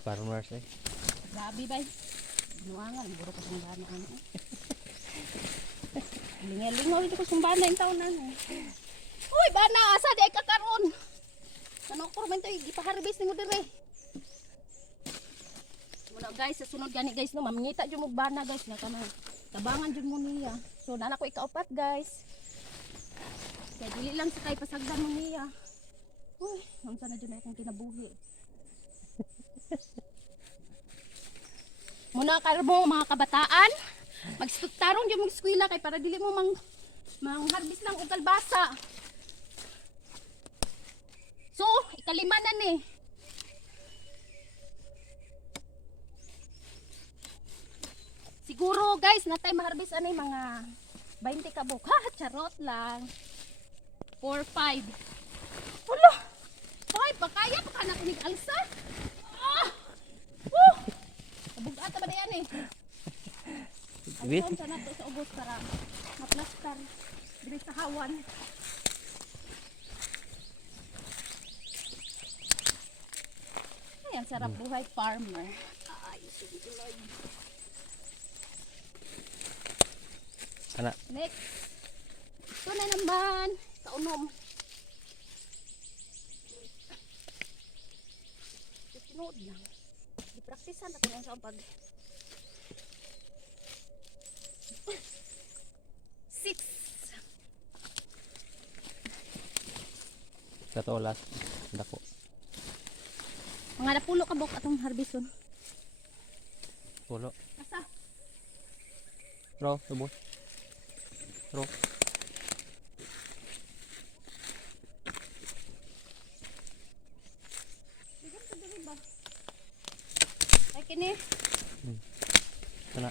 farmers eh. Grabe bay. Nuangan, buro ko sumbana ano. Lingalingaw ito ko sumbana yung taon na. Uy, bana, asa di ay kakaroon. Ano ko rin ito, ipaharvest ni mo dire. Muna guys, sa sunod gani guys, no, mamingita dyan mo bana guys, nga ka na. Tabangan dyan mo niya. So, nana ko ikaupat guys. Kaya dili lang sa kay pasagdan mo niya. Uy, namsa na dyan akong kinabuhi. Muna karmo mga kabataan, magstarong dyan mong eskwela kay para dili mo mang-harvest lang og kalabasa. So, ikalima na ni. Siguro guys, natay ma-harvest anay mga 20 kabuk. Ha, charot lang. 4, 5. Wala. 5 pa kaya pa kana kinig alsa. Ah! Woo! Kabugata ba na yan eh? Ayun, sana to sa ubos para maplastar. Dili sa hawan. Ayan, sarap buhay farmer. Ay, sugulay. Kana. Next. Ito na naman. Kaunom. Tinood lang. Di-practicean natin ang sa pag 6. Katolas. Dako. Mga napulo ka bok atong harveston. Pulo. Asa? Bro, subos. Bro. Bigyan sa diri ba? Ay kini. Kana.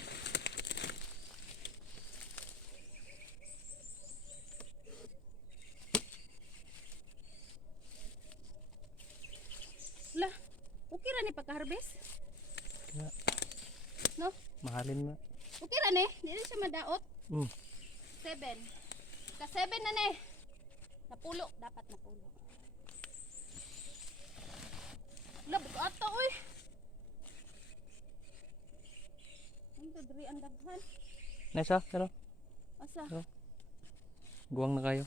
Lah. Okay ra ni pagka-harvest? Yeah. No? Mahalin na. Okay ra ni, dili siya madaot. 7. Ka 7 na ni. Napulo, dapat napulo. Labot ato oy. Ano diri ang daghan? Nasa, pero Asa? guwang na kayo.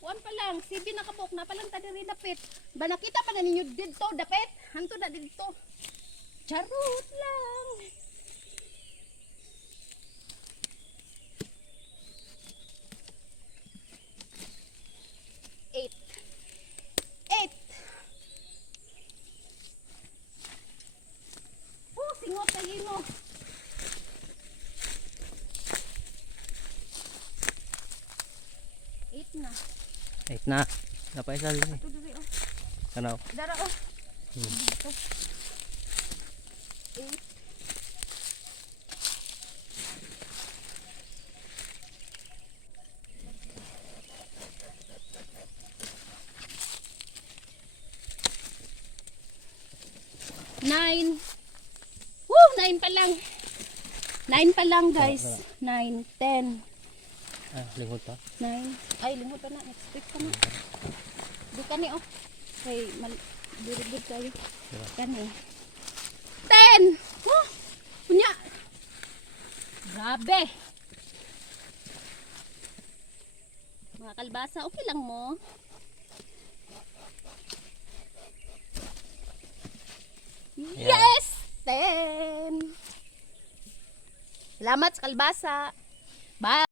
Kuan pa lang, sibi na kabok na pa lang ta diri dapit. Ba nakita pa na ninyo didto dapit? Hanto na didto. Charot lang. Eight. Singot kayo mo. 8 na. 8 na. Napay isa din. Ito diri oh. Kanaw. Dara oh. Dito. 8. Nine. Woo! 9 pa lang. 9 pa lang guys. 9, 10. Ah, lingkod pa. 9. Ay, limot pa na. Expect ka na. Di ka ni oh. Kay, durugod kayo. Kani. 10! Oh! Punya! Grabe! Mga kalabasa, okay lang mo. Yes! 10! Salamat sa kalabasa. Bye!